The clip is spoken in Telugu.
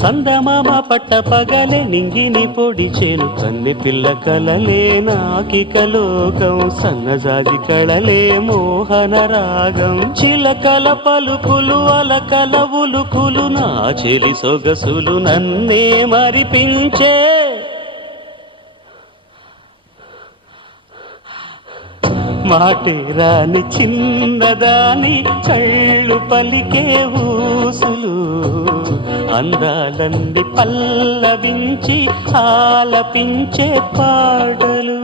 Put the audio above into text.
చందమామ పట్ట పగలే నింగిని పొడిచేను కన్ని పిల్ల కలలే నాకిక లోకం సన్నజాజి కళలే మోహన రాగం చిలకల పలుకులు అలకల ఉలుకులు నా చెలి సొగసులు నన్నే మరిపించే మాటే రాని చిన్నదాని కళ్ళు పలికే ఊసులు అందాలన్నీ పల్లవించి ఆలపించే పాటలు